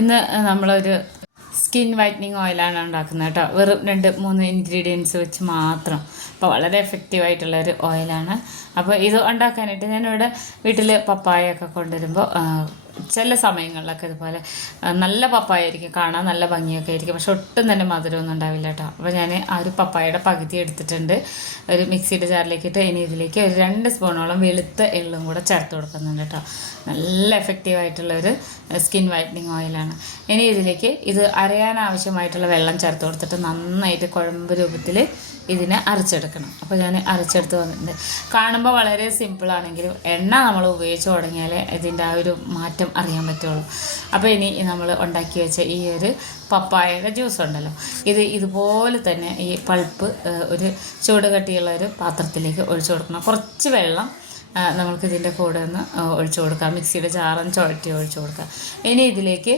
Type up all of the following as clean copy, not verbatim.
ഇന്ന് നമ്മളൊരു skin whitening ഓയിലാണ് ഉണ്ടാക്കുന്നത് കേട്ടോ. വെറും 2-3 ഇൻഗ്രീഡിയൻസ് വെച്ച് മാത്രം. അപ്പോൾ വളരെ എഫക്റ്റീവായിട്ടുള്ളൊരു ഓയിലാണ്. അപ്പോൾ ഇത് ഉണ്ടാക്കാനായിട്ട് ഞാനിവിടെ വീട്ടിൽ പപ്പായൊക്കെ കൊണ്ടുവരുമ്പോൾ ചില സമയങ്ങളിലൊക്കെ ഇതുപോലെ നല്ല പപ്പായ ആയിരിക്കും, കാണാൻ നല്ല ഭംഗിയൊക്കെ ആയിരിക്കും, പക്ഷെ ഒട്ടും തന്നെ മധുരമൊന്നും ഉണ്ടാവില്ല കേട്ടോ. അപ്പോൾ ഞാൻ ആ ഒരു പപ്പായയുടെ പകുതി എടുത്തിട്ടുണ്ട്, ഒരു മിക്സിയുടെ ജാറിലേക്ക് ഇട്ട് ഇനി ഇതിലേക്ക് ഒരു 2 സ്പൂണോളം വെളുത്ത എള്ളും കൂടെ ചേർത്ത് കൊടുക്കുന്നുണ്ട് കേട്ടോ. നല്ല എഫക്റ്റീവായിട്ടുള്ളൊരു സ്കിൻ വൈറ്റനിങ് ഓയിലാണ്. ഇനി ഇതിലേക്ക് ഇത് അരയാൻ ആവശ്യമായിട്ടുള്ള വെള്ളം ചേർത്ത് കൊടുത്തിട്ട് നന്നായിട്ട് കുഴമ്പ് രൂപത്തിൽ ഇതിനെ അരച്ചെടുക്കണം. അപ്പോൾ ഞാൻ അരച്ചെടുത്ത് വന്നിട്ടുണ്ട്. കാണുമ്പോൾ വളരെ സിമ്പിളാണെങ്കിലും എണ്ണ നമ്മൾ ഉപയോഗിച്ച് തുടങ്ങിയാൽ ഇതിൻ്റെ ആ ഒരു മാറ്റം അറിയാൻ പറ്റുള്ളൂ. അപ്പോൾ ഇനി നമ്മൾ ഉണ്ടാക്കി വെച്ച ഈ ഒരു പപ്പായയുടെ ജ്യൂസ് ഉണ്ടല്ലോ, ഇത് ഇതുപോലെ തന്നെ ഈ പൾപ്പ് ഒരു ചൂട് കട്ടിയുള്ള ഒരു പാത്രത്തിലേക്ക് ഒഴിച്ചു കൊടുക്കണം. കുറച്ച് വെള്ളം നമുക്കിതിൻ്റെ കൂടെ ഒന്ന് ഒഴിച്ചു കൊടുക്കാം. മിക്സിയുടെ ജാറും ചുഴറ്റി ഒഴിച്ചു കൊടുക്കാം. ഇനി ഇതിലേക്ക്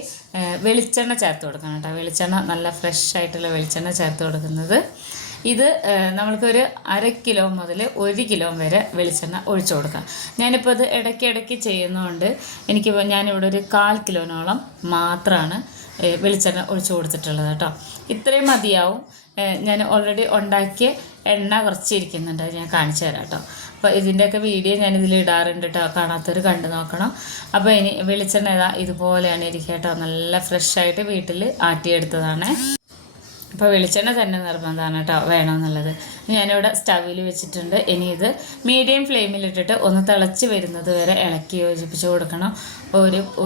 വെളിച്ചെണ്ണ ചേർത്ത് കൊടുക്കണം കേട്ടോ. വെളിച്ചെണ്ണ നല്ല ഫ്രഷ് ആയിട്ടുള്ള വെളിച്ചെണ്ണ ചേർത്ത് കൊടുക്കുന്നത്. ഇത് നമ്മൾക്കൊരു 1/2 കിലോ മുതൽ 1 കിലോ വരെ വെളിച്ചെണ്ണ ഒഴിച്ചു കൊടുക്കാം. ഞാനിപ്പോൾ ഇത് ഇടയ്ക്കിടയ്ക്ക് ചെയ്യുന്നതുകൊണ്ട് ഞാനിവിടെ ഒരു 1/4 കിലോനോളം മാത്രമാണ് വെളിച്ചെണ്ണ ഒഴിച്ചു കൊടുത്തിട്ടുള്ളത് കേട്ടോ. ഇത്രയും മതിയാവും. ഞാൻ ഓൾറെഡി ഉണ്ടാക്കിയ എണ്ണ കുറച്ച് ഇരിക്കുന്നുണ്ട്, അത് ഞാൻ കാണിച്ചു തരാം കേട്ടോ. അപ്പോൾ ഇതിൻ്റെയൊക്കെ വീഡിയോ ഞാനിതിൽ ഇടാറുണ്ട് കേട്ടോ, കാണാത്തവർ കണ്ടു നോക്കണം. അപ്പോൾ ഇനി വെളിച്ചെണ്ണ ഇതുപോലെയാണ് ഇരിക്കുക കേട്ടോ. നല്ല ഫ്രഷായിട്ട് വീട്ടിൽ ആട്ടിയെടുത്തതാണ്. അപ്പോൾ വെളിച്ചെണ്ണ തന്നെ നിർബന്ധമാണ് കേട്ടോ വേണമെന്നുള്ളത്. ഞാനിവിടെ സ്റ്റവിൽ വെച്ചിട്ടുണ്ട്. ഇനി ഇത് മീഡിയം ഫ്ലെയിമിലിട്ടിട്ട് ഒന്ന് തിളച്ച് വരുന്നത് വരെ ഇളക്കി യോജിപ്പിച്ച് കൊടുക്കണം.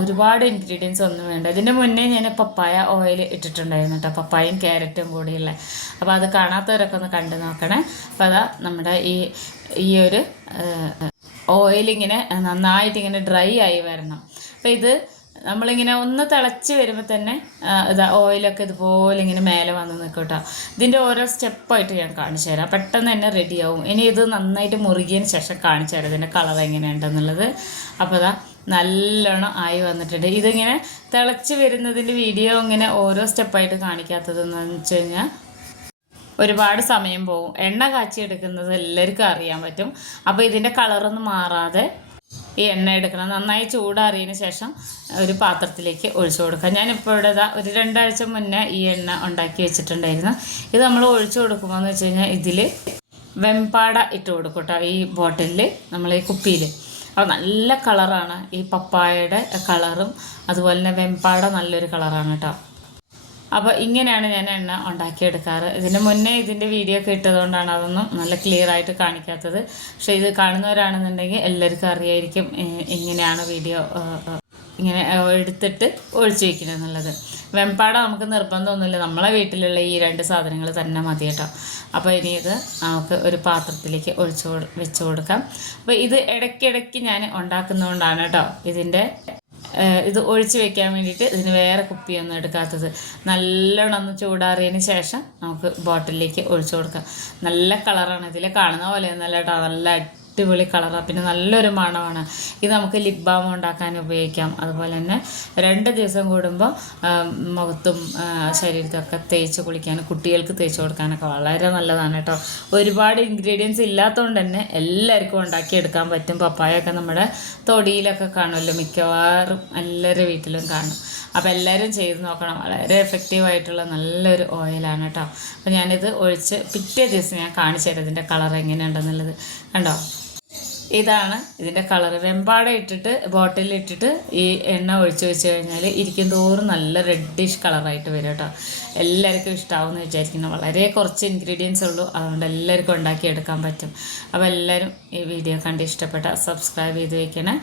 ഒരുപാട് ഇൻഗ്രീഡിയൻസ് ഒന്നും വേണ്ട. ഇതിൻ്റെ മുന്നേ ഞാൻ പപ്പായ ഓയിൽ ഇട്ടിട്ടുണ്ടായിരുന്നു കേട്ടോ, പപ്പായയും ക്യാരറ്റും കൂടിയുള്ള. അപ്പോൾ അത് കാണാത്തവരൊക്കെ ഒന്ന് കണ്ടു നോക്കണേ. അപ്പോൾ അതാ നമ്മുടെ ഈ ഒരു ഓയിലിങ്ങനെ നന്നായിട്ടിങ്ങനെ ഡ്രൈ ആയി വരണം. അപ്പോൾ ഇത് നമ്മളിങ്ങനെ ഒന്ന് തിളച്ച് വരുമ്പോൾ തന്നെ ഓയിലൊക്കെ ഇതുപോലെ ഇങ്ങനെ മേലെ വന്ന് നിൽക്കും കേട്ടോ. ഇതിൻ്റെ ഓരോ സ്റ്റെപ്പായിട്ട് ഞാൻ കാണിച്ചു തരാം, പെട്ടെന്ന് തന്നെ റെഡിയാവും. ഇനി ഇത് നന്നായിട്ട് മുറുകിയതിന് ശേഷം കാണിച്ചു തരാം ഇതിൻ്റെ കളർ എങ്ങനെയുണ്ടെന്നുള്ളത്. അപ്പോൾ നല്ലോണം ആയി വന്നിട്ടുണ്ട്. ഇതിങ്ങനെ തിളച്ച് വരുന്നതിൻ്റെ വീഡിയോ ഇങ്ങനെ ഓരോ സ്റ്റെപ്പായിട്ട് കാണിക്കാത്തതെന്ന് വെച്ച് കഴിഞ്ഞാൽ ഒരുപാട് സമയം പോകും. എണ്ണ കാച്ചിയെടുക്കുന്നത് എല്ലാവർക്കും അറിയാൻ പറ്റും. അപ്പോൾ ഇതിൻ്റെ കളറൊന്നും മാറാതെ ഈ എണ്ണ എടുക്കണം. നന്നായി ചൂടാറിയതിന് ശേഷം ഒരു പാത്രത്തിലേക്ക് ഒഴിച്ചു കൊടുക്കുക. ഞാനിപ്പോൾ ഇവിടെ ഒരു 2 ആഴ്ച മുന്നേ ഈ എണ്ണ ഉണ്ടാക്കി വെച്ചിട്ടുണ്ടായിരുന്നു. ഇത് നമ്മൾ ഒഴിച്ചു കൊടുക്കുമ്പോൾ എന്ന് വെച്ച് കഴിഞ്ഞാൽ ഇതിൽ വെമ്പാട ഇട്ട് കൊടുക്കും കേട്ടോ. ഈ ബോട്ടിലിൽ നമ്മൾ ഈ കുപ്പിയിൽ അപ്പോൾ നല്ല കളറാണ്. ഈ പപ്പായയുടെ കളറും അതുപോലെ തന്നെ വെമ്പാട നല്ലൊരു കളറാണ് കേട്ടോ. അപ്പോൾ ഇങ്ങനെയാണ് ഞാൻ എണ്ണ ഉണ്ടാക്കിയെടുക്കാറ്. ഇതിന് മുന്നേ ഇതിൻ്റെ വീഡിയോ ഒക്കെ ഇട്ടതുകൊണ്ടാണ് അതൊന്നും നല്ല ക്ലിയർ ആയിട്ട് കാണിക്കാത്തത്. പക്ഷേ ഇത് കാണുന്നവരാണെന്നുണ്ടെങ്കിൽ എല്ലാവർക്കും അറിയായിരിക്കും എങ്ങനെയാണ് വീഡിയോ ഇങ്ങനെ എടുത്തിട്ട് ഒഴിച്ചു വയ്ക്കണം എന്നുള്ളത്. വെമ്പാട നമുക്ക് നിർബന്ധമൊന്നുമില്ല, നമ്മളെ വീട്ടിലുള്ള ഈ 2 സാധനങ്ങൾ തന്നെ മതി കേട്ടോ. അപ്പോൾ ഇനി ഇത് നമുക്ക് ഒരു പാത്രത്തിലേക്ക് വെച്ച് കൊടുക്കാം. അപ്പോൾ ഇത് ഇടയ്ക്കിടയ്ക്ക് ഞാൻ ഉണ്ടാക്കുന്നതുകൊണ്ടാണ് കേട്ടോ ഇത് ഒഴിച്ച് വെക്കാൻ വേണ്ടിയിട്ട് ഇതിന് വേറെ കുപ്പിയൊന്നും എടുക്കാത്തത്. നല്ലോണം ഒന്ന് ചൂടാറിയതിന് ശേഷം നമുക്ക് ബോട്ടിലേക്ക് ഒഴിച്ചു കൊടുക്കാം. നല്ല കളറാണ്, ഇതിൽ കാണുന്ന പോലെയൊന്നുമല്ല കേട്ടോ, നല്ല അടിപൊളി കളറാണ്. പിന്നെ നല്ലൊരു മണമാണ്. ഇത് നമുക്ക് ലിപ് ബാം ഉണ്ടാക്കാൻ ഉപയോഗിക്കാം. അതുപോലെ തന്നെ 2 ദിവസം കൂടുമ്പോൾ മുഖത്തും ശരീരത്തൊക്കെ തേച്ച് കുളിക്കാനും കുട്ടികൾക്ക് തേച്ച് കൊടുക്കാനൊക്കെ വളരെ നല്ലതാണ് കേട്ടോ. ഒരുപാട് ഇൻഗ്രീഡിയൻസ് ഇല്ലാത്തതുകൊണ്ട് തന്നെ എല്ലാവർക്കും ഉണ്ടാക്കിയെടുക്കാൻ പറ്റും. പപ്പായൊക്കെ നമ്മുടെ തൊടിയിലൊക്കെ കാണുമല്ലോ, മിക്കവാറും എല്ലാവരുടെ വീട്ടിലും കാണും. അപ്പോൾ എല്ലാവരും ചെയ്ത് നോക്കണം. വളരെ എഫക്റ്റീവായിട്ടുള്ള നല്ലൊരു ഓയിലാണ് കേട്ടോ. അപ്പോൾ ഞാനിത് ഒഴിച്ച് പിറ്റേ ദിവസം ഞാൻ കാണിച്ചു തരാം ഇതിൻ്റെ കളർ എങ്ങനെയുണ്ടെന്നുള്ളത്. കണ്ടോ, ഇതാണ് ഇതിൻ്റെ കളർ. വെമ്പാട ഇട്ടിട്ട് ബോട്ടിലിട്ടിട്ട് ഈ എണ്ണ ഒഴിച്ച് വെച്ച് കഴിഞ്ഞാൽ ഇരിക്കും തോറും നല്ല റെഡിഷ് കളറായിട്ട് വരും കേട്ടോ. എല്ലാവർക്കും ഇഷ്ടമാവുമെന്ന് വിചാരിക്കുന്നു. വളരെ കുറച്ച് ഇൻഗ്രീഡിയൻസ് ഉള്ളൂ, അതുകൊണ്ട് എല്ലാവർക്കും ഉണ്ടാക്കിയെടുക്കാൻ പറ്റും. അപ്പോൾ എല്ലാവരും ഈ വീഡിയോ കണ്ട് ഇഷ്ടപ്പെട്ട സബ്സ്ക്രൈബ് ചെയ്ത് വയ്ക്കണേ.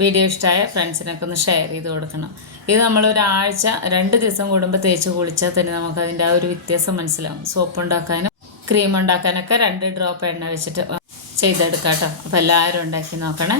വീഡിയോ ഇഷ്ടമായ ഫ്രണ്ട്സിനൊക്കെ ഒന്ന് ഷെയർ ചെയ്ത് കൊടുക്കണം. ഇത് നമ്മളൊരാഴ്ച 2 ദിവസം കൂടുമ്പോൾ തേച്ച് കുളിച്ചാൽ തന്നെ നമുക്ക് അതിൻ്റെ ആ ഒരു വ്യത്യാസം മനസ്സിലാവും. സോപ്പ് ഉണ്ടാക്കാനും ക്രീം ഉണ്ടാക്കാനൊക്കെ 2 ഡ്രോപ്പ് എണ്ണ വെച്ചിട്ട് ചെയ്തെടുക്കാം കേട്ടോ. അപ്പോൾ എല്ലാവരും ഉണ്ടാക്കി നോക്കണേ.